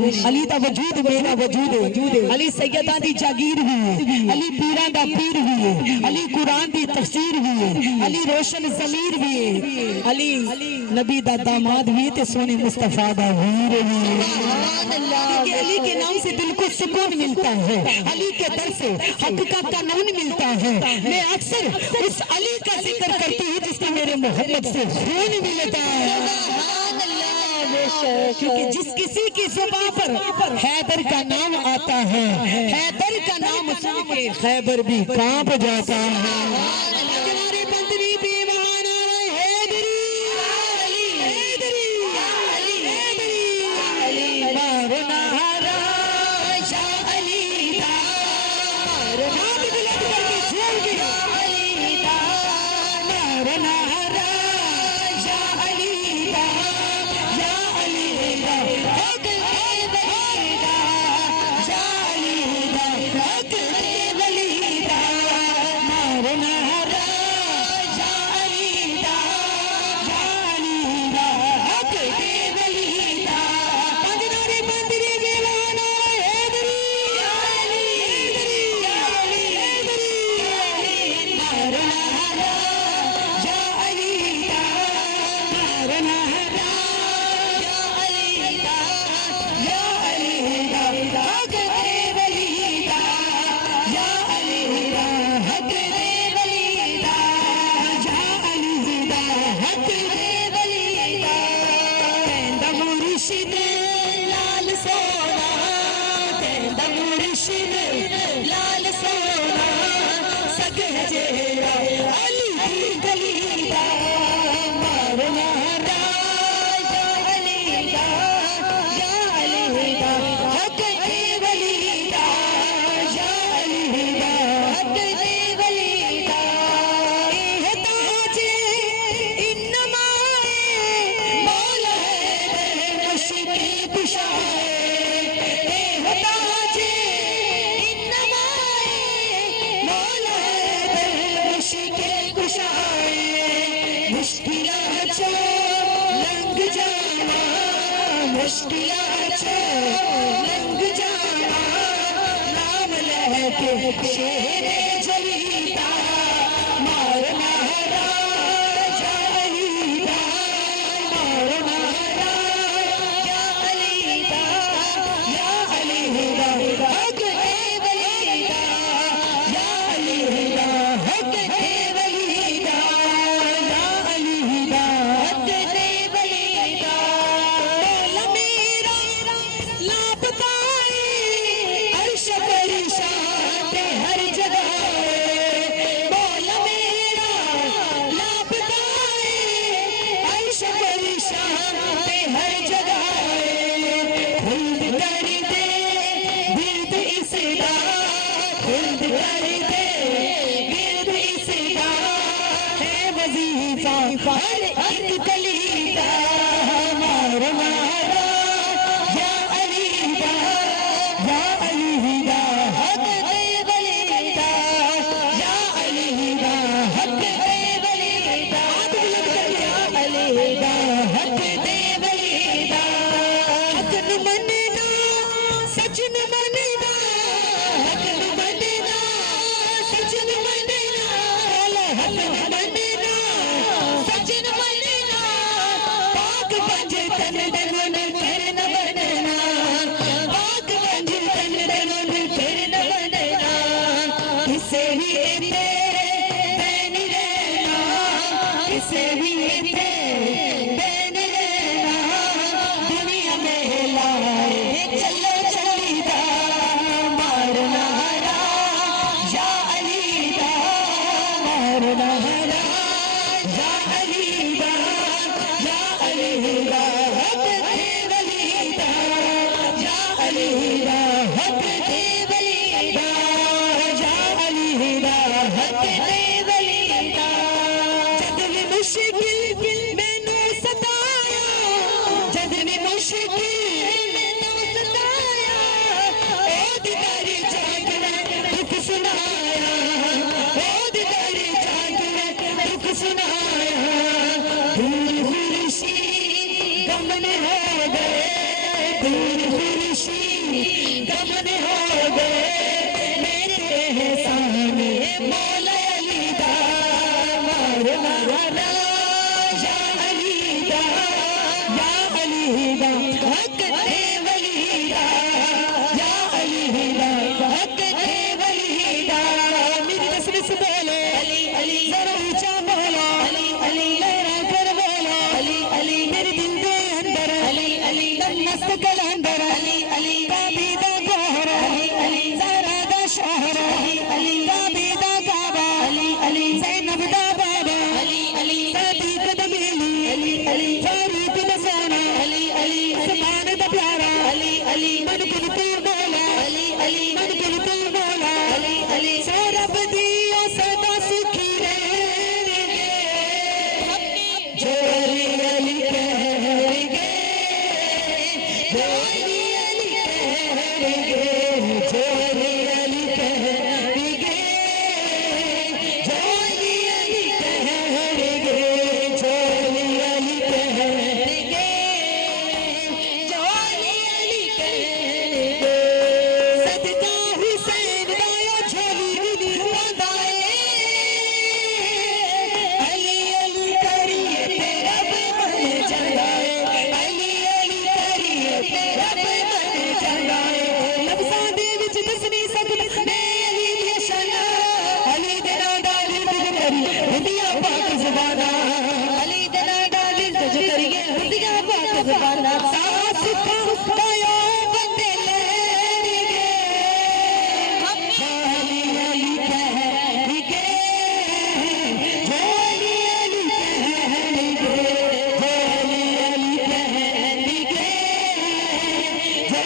अली दा वजूद मेरा वजूद है। अली सैयदा दी जागीर हुई है, अली पीरां दा पीर हुई है, अली कुरान दी तफसीर हुई है, अली रोशन ज़मीर भी है, अली नबी दा दामाद भी है ते सोने मुस्तफा दा वीर भी है। क्योंकि अली के नाम से दिल को सुकून मिलता है, अली के दर से हक का कानून मिलता है। मैं अक्सर उस अली का जिक्र करती हूँ जिसका मेरे मोहब्बत से खून मिलता है। क्योंकि जिस किसी की जुबान पर हैदर का नाम आता है, हैदर का नाम सुन के खैबर भी कांप जाता है। शेरे जलीदा मारना राजा अलीदा, मारना राजा अलीदा, या अलीदा हक दे वलीदा, या अलीदा हक दे वलीदा, या अलीदा हक दे वलीदा। बोल मेरा लापता अर्श परेशान हर जगह, बोल मेरा लापता अर्श परेशान हर जगह। खुल्द कर दे बिर्द इसदा, खुल्द कर दे बिर्द इसदा, है वजीफा हर एक कलीदा। मारना या अलीदा, या अलीदा हक दे वलीदा, या अलीदा हक दे वलीदा, या अलीदा हक दे वलीदा। हक न मनना सच न मनना, हक न मनना सच न मनना, हक न मनना सच न मनना। पाक पंज तन दन फिर न बनना, पाक पंज तन दन फिर न बनना। किसे भी इते बैन रहना, किसे भी इते बैन रहना। दुनिया में लाए चलो चलीदा, खुर्शीद दमन हो गए मेरे सामने मौला अली दा मारना या अली दा हक दे वली दा या अली दा हक दे वली दा मेरी नस्ल से बोलो अली अली जरा ऊंचा बोलो अली अली लहरा कर बोलो अली अली मेरे दिल दे अंदर अली अली मस्त कलंदर अली अली काबीदा गहरा अली अली जरा दा शहर अली अली काबीदा काबा अली अली ज़ैनब दा बाबा अली अली सदीक दा मिली अली अली फारूक दा सोना अली अली उस्मान दा प्यारा अली अली मन कुल तू बोला अली अली मन कुल तू बोला अली अली सरब दिया सदा सुखी रहेंगे जो अली अली कहेंगे जो अली अली कहेंगे जो अली अली कहेंगे जो अली अली कहेंगे जो अली अली कहेंगे जो अली अली कहेंगे सदका हुसैन दायो झोली बंधाए अली अली करिए तेरा मन जगाए अली अली करिए तेरा मन जगाए लफ्ज़ां दे विच दस नहीं सकदे मैं अली दी शाना अली दे नाम दा जिक्र करी हुंदियां पाक ज़बाना अली दे नाम दा जिक्र करिए हुंदियां पाक ज़बाना साथ सुखायो बंदे लेंगे अली अली कहेंगे जो अली अली कहेंगे जो अली अली कहेंगे जो